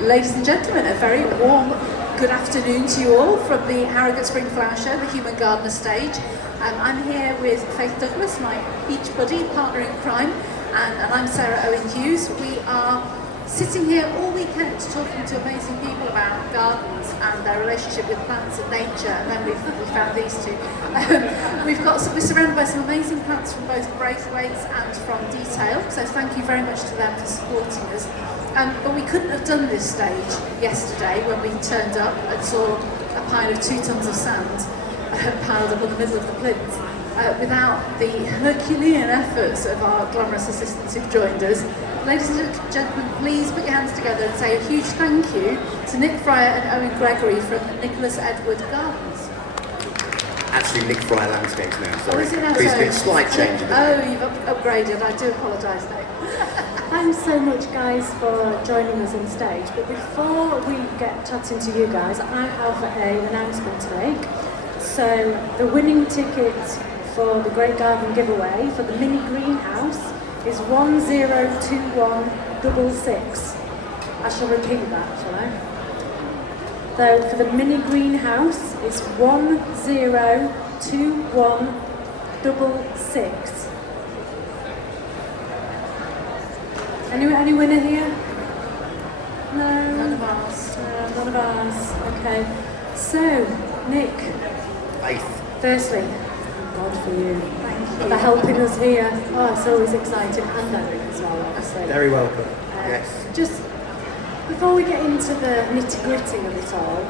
Ladies and gentlemen, a very warm good afternoon to you all from the Harrogate Spring Flower Show, the Human Gardener stage. I'm here with Faith Douglas, my beach buddy, partner in crime, and I'm Sarah Owen Hughes. We are sitting here all weekend talking to amazing people about gardens and their relationship with plants and nature, and then we found these two. We're surrounded by some amazing plants from both Braithwaite's and from Detail, so thank you very much to them for supporting us. But we couldn't have done this stage yesterday when we turned up and saw a pile of 2 tons of sand piled up in the middle of the plinth without the Herculean efforts of our glamorous assistants who've joined us. Ladies and gentlemen, please put your hands together and say a huge thank you to Nick Fryer and Owen Gregory from Nicholas Edward Gardens. Actually, Nick Fryer Landscapes now, sorry. Oh, is it now? There's been a slight change in Oh, you've upgraded. I do apologise, Nick. Thanks so much, guys, for joining us on stage. But before we get chatting to you guys, I have an announcement to make. So the winning ticket for the Great Garden giveaway for the mini greenhouse is 102166. I shall repeat that, shall I? So for the mini greenhouse, it's 102166. Any winner here? No? None of ours. None of ours. Okay. So, Nick. Faith. Firstly, God for you. Thank you. For helping us here. Oh, it's always exciting. And Eric as well, obviously. Very welcome. Yes. Just before we get into the nitty-gritty of it all,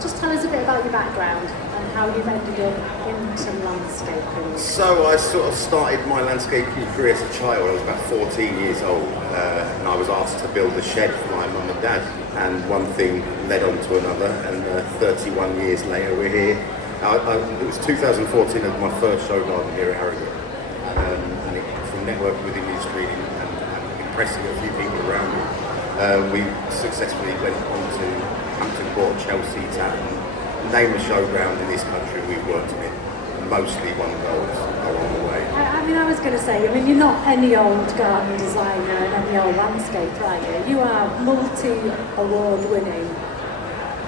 just tell us a bit about your background and how you've ended up into landscaping. So I sort of started my landscaping career as a child. I was about 14 years old, and I was asked to build a shed for my mum and dad. And one thing led on to another, and 31 years later we're here. It was 2014 of my first show garden here at Harrogate, and from networking with the industry and impressing a few people around me, we successfully went on to Hampton Court, Chelsea, Tatton, name a showground in this country we've worked in it, and mostly won goals along the way. I was going to say, you're not any old garden designer and any old landscaper, are you? You are multi-award winning.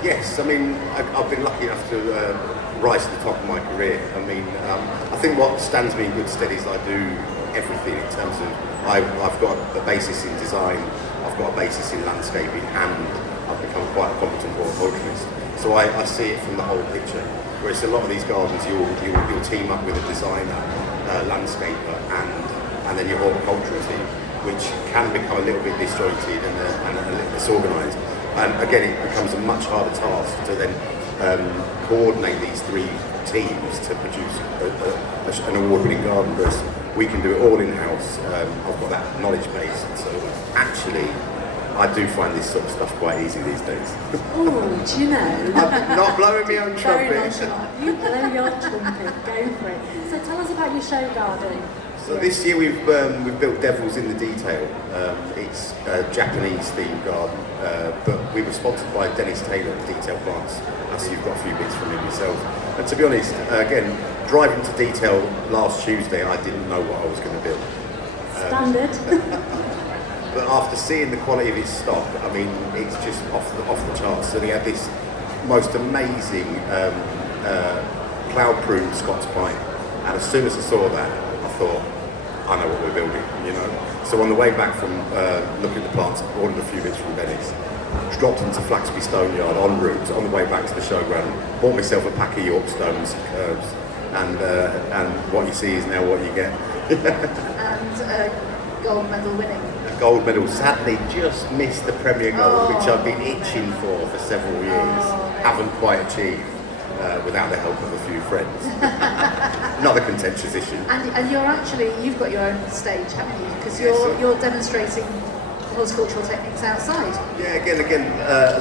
Yes, I mean, I've been lucky enough to rise to the top of my career. I mean, I think what stands me in good stead is I do everything in terms of, I've got a basis in design, I've got a basis in landscaping, and I've become quite a competent horticulturist. So I see it from the whole picture. Whereas a lot of these gardens, you'll team up with a designer, landscaper, and then your horticultural team, which can become a little bit disjointed and a little disorganised. And again, it becomes a much harder task to then coordinate these 3 teams to produce an award-winning garden. Whereas we can do it all in-house. I've got that knowledge base, and so actually, I do find this sort of stuff quite easy these days. Oh, do you know? I'm not blowing my own Very trumpet. nonchalant. You blow your trumpet, go for it. So tell us about your show garden. So this year we've built Devils in the Detail. It's a Japanese themed garden, but we were sponsored by Dennis Taylor at Detail Plants. So you've got a few bits from him yourself. And to be honest, again, driving to Detail last Tuesday, I didn't know what I was going to build. Standard. But after seeing the quality of his stock, I mean, it's just off the charts. So he had this most amazing cloud prune Scots pine, and as soon as I saw that, I thought, I know what we're building, you know. So on the way back from looking at the plants, I ordered a few bits from Dennis, dropped into Flaxby Stone Yard en route on the way back to the showground, bought myself a pack of York stones, curbs, and what you see is now what you get. And gold medal winning. Gold medal, sadly just missed the Premier Gold, which I've been itching for several years. Haven't quite achieved without the help of a few friends. Another contentious issue. And you've got your own stage, haven't you? Because Yes, you're demonstrating horticultural techniques outside. Yeah, again,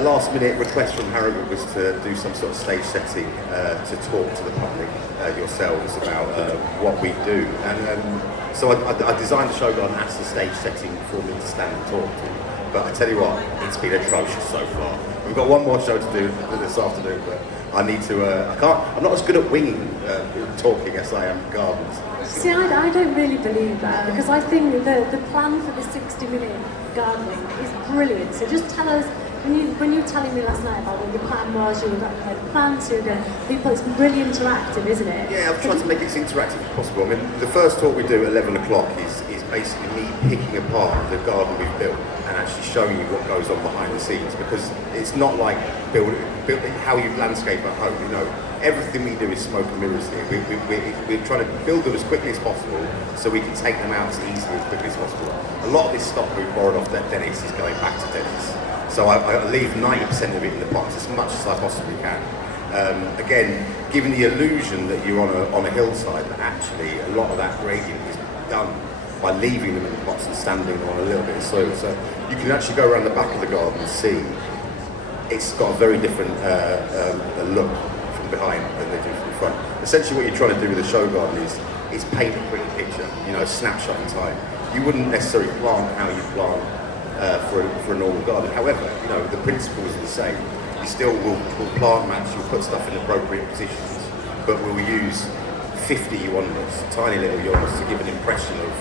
last minute request from Harrogate was to do some sort of stage setting to talk to the public yourselves about what we do. And so I designed the show garden as a stage setting for me to stand and talk to. But I tell you what, it's been atrocious so far. We've got one more show to do this afternoon, but I need to, I'm not as good at winging talking as I am gardens. See, I don't really believe that, because I think the plan for the 60-minute gardening is brilliant. So just tell us When you were telling me last night about what your plan was, you were going to play the plants, you were going to people, it's really interactive, isn't it? Yeah, I've tried to make it as interactive as possible. I mean, the first talk we do at 11 o'clock is basically me picking apart the garden we've built and actually showing you what goes on behind the scenes, because it's not like building how you landscape at home, you know. Everything we do is smoke and mirrors here. We're trying to build them as quickly as possible so we can take them out as easily as quickly as possible. A lot of this stock we've borrowed off that Dennis is going back to Dennis. So I leave 90% of it in the box as much as I possibly can. Again, giving the illusion that you're on a hillside, but actually a lot of that gradient is done by leaving them in the pots and standing on a little bit of soil. So you can actually go around the back of the garden and see it's got a very different look from behind than they do from the front. Essentially what you're trying to do with a show garden is paint a quick picture, you know, a snapshot in time. You wouldn't necessarily plant how you plant for a normal garden. However, you know, the principles are the same. You still will plant match, you'll put stuff in appropriate positions, but we'll use 50 yuandas, tiny little yuandas, to give an impression of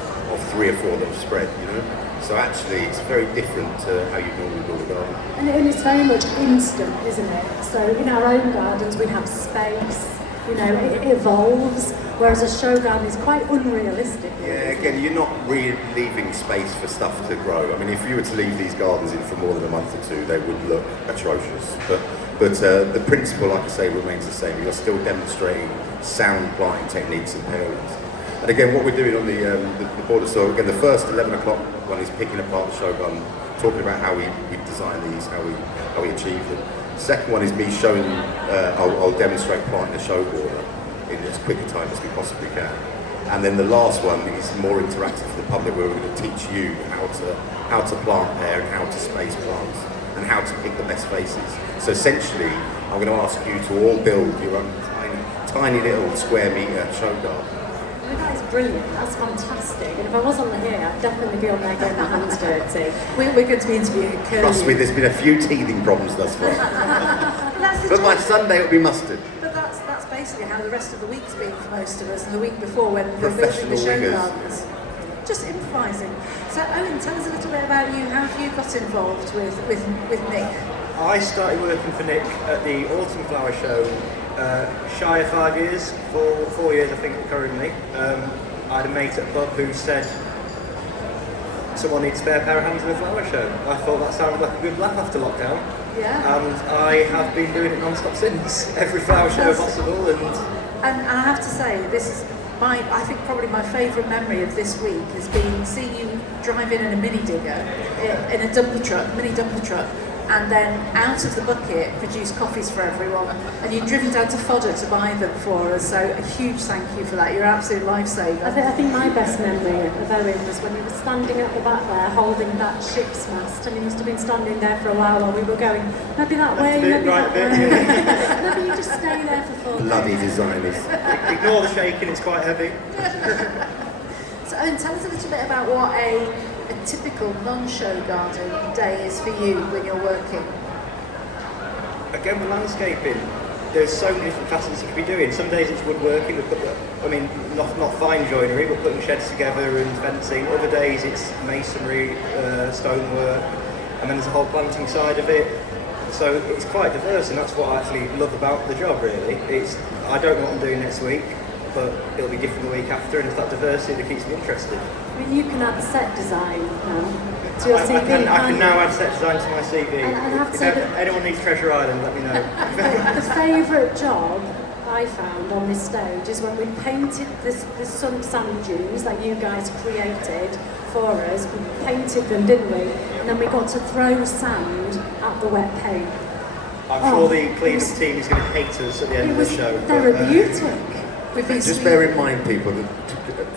3 or 4 that have spread, you know. So actually it's very different to how you normally build a garden. And it's very much instant, isn't it? So in our own gardens we have space, you know, it evolves, whereas a show garden is quite unrealistic. Yeah, again, you're not really leaving space for stuff to grow. I mean, if you were to leave these gardens in for more than a month or two, they would look atrocious. But the principle, like I say, remains the same. You're still demonstrating sound planting techniques and pairings. And again, what we're doing on the border, so again, the first 11 o'clock one is picking apart the show garden, talking about how we design these, how we achieve them. The second one is me showing you, I'll demonstrate planting a show border in as quick a time as we possibly can. And then the last one is more interactive for the public, where we're going to teach you how to plant pair and how to space plants and how to pick the best faces. So essentially, I'm going to ask you to all build your own tiny little square metre show garden. I mean, that is brilliant, that's fantastic. And if I was on the here, I'd definitely be on there getting my hands dirty. We're going to be interviewing Curly. Trust me, there's been a few teething problems thus far. But my Sunday will be mustard. But that's basically how the rest of the week's been for most of us, and the week before when we were building the show wingers. gardens. Just improvising. So Owen, tell us a little bit about you. How have you got involved with Nick? I started working for Nick at the Autumn Flower Show shy of 5 years, 4 years I think currently. I had a mate at the pub who said someone needs a spare pair of hands in a flower show. I thought that sounded like a good laugh after lockdown. Yeah. And I have been doing it non-stop since. Every flower show possible. And I have to say, this is I think probably my favourite memory of this week has been seeing you drive in a mini digger, in a mini dumper truck, and then out of the bucket produce coffees for everyone, and you'd driven down to Fodder to buy them for us, so a huge thank you for that. You're an absolute lifesaver. I think my best memory of Owen was when he was standing at the back there holding that ship's mast, and he must have been standing there for a while we were going, maybe that way, maybe that way. Maybe you just stay there for 4 Bloody minutes. designers. Ignore the shaking, it's quite heavy. So Owen, tell us a little bit about what a typical non-show garden day is for you when you're working. Again, with landscaping, there's so many different facets you could be doing. Some days it's woodworking, not fine joinery, but putting sheds together and fencing. Other days it's masonry, stonework, and then there's a whole planting side of it. So it's quite diverse, and that's what I actually love about the job, really. I don't know what I'm doing next week, but it'll be different the week after, and it's that diversity that keeps me interested. I mean, you can add set design now to your CV. I can now add set design to my CV. And I have to if say that anyone needs Treasure Island, let me know. the favourite job I found on this stage is when we painted the sand dunes that you guys created for us. We painted them, didn't we? And then we got to throw sand at the wet paint. I'm sure the cleanup team is going to hate us at the end of the show. Therapeutic. Just bear in mind, people, that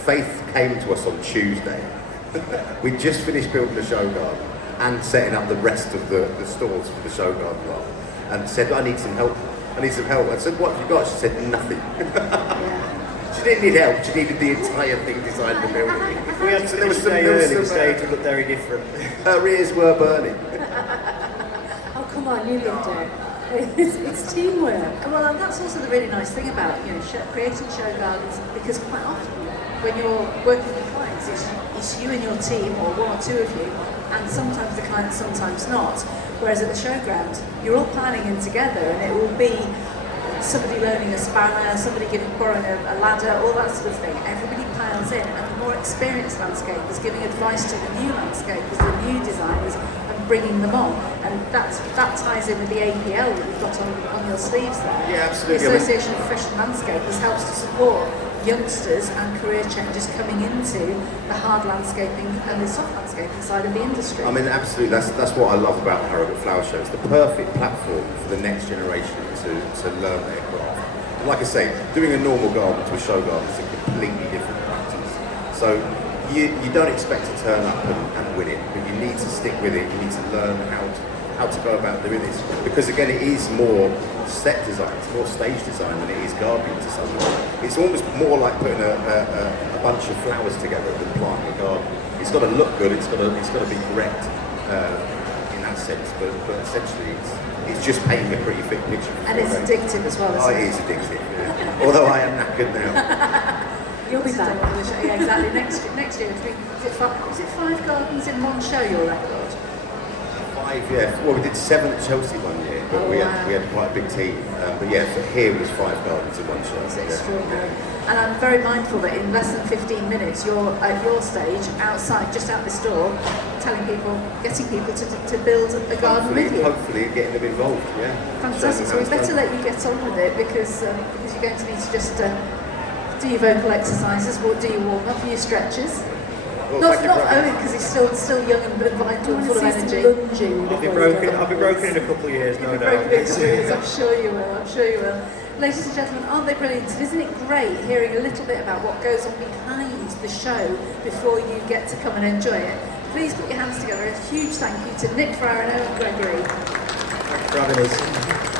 Faith came to us on Tuesday. We'd just finished building the show garden and setting up the rest of the stalls for the show garden lot, and said, I need some help. I said, what have you got? She said, nothing. She didn't need help, she needed the entire thing designed and built. If we had to finish the day early, the stage would look very different. Her ears were burning. Oh, come on, you loved it. It's teamwork. Well, and that's also the really nice thing about creating show gardens, because quite often when you're working with clients, it's you and your team, or one or two of you, and sometimes the client, sometimes not. Whereas at the showground, you're all piling in together, and it will be somebody loaning a spanner, somebody borrowing a ladder, all that sort of thing. Everybody piles in, and the more experienced landscapers giving advice to the new landscapers, the new designers, and bringing them on. And that ties in with the APL that we've got on your sleeves there. Yeah, absolutely. The Association of Professional Landscapers helps to support youngsters and career changers coming into the hard landscaping and the soft landscaping side of the industry. I mean, absolutely. That's what I love about Harrogate Flower Show. It's the perfect platform for the next generation to learn their craft. And like I say, doing a normal garden to a show garden is a completely different practice. So you don't expect to turn up and win it, but you need to stick with it. You need to learn how to go about doing this, because again, it is more set design, it's more stage design than it is gardening to some degree. It's almost more like putting a bunch of flowers together than planting a garden. It's got to look good, it's got to be correct in that sense, but essentially it's just painting a pretty thick picture. And it's addictive as well, isn't it is addictive, yeah. Although I am knackered now. You'll be back. Yeah, exactly. Next year, is it 5 gardens in one show, your record? 5, yeah. Well, we did 7 at Chelsea one year, but we had quite a big team. But yeah, so here was 5 gardens in one show. It's extraordinary. And I'm very mindful that in less than 15 minutes, you're at your stage, outside, just out this door, getting people to build a garden with you. Hopefully getting them involved, yeah. Fantastic. So we better let you get on with it, because you're going to need to just do your vocal exercises, do your warm-up, your stretches. Well, not Owen, because he's still young and vital and full of energy. I'll be broken in a couple of years, no doubt. I'm sure you will. Ladies and gentlemen, aren't they brilliant? Isn't it great hearing a little bit about what goes on behind the show before you get to come and enjoy it? Please put your hands together. A huge thank you to Nick Farrow and Owen Gregory. Thanks for having us.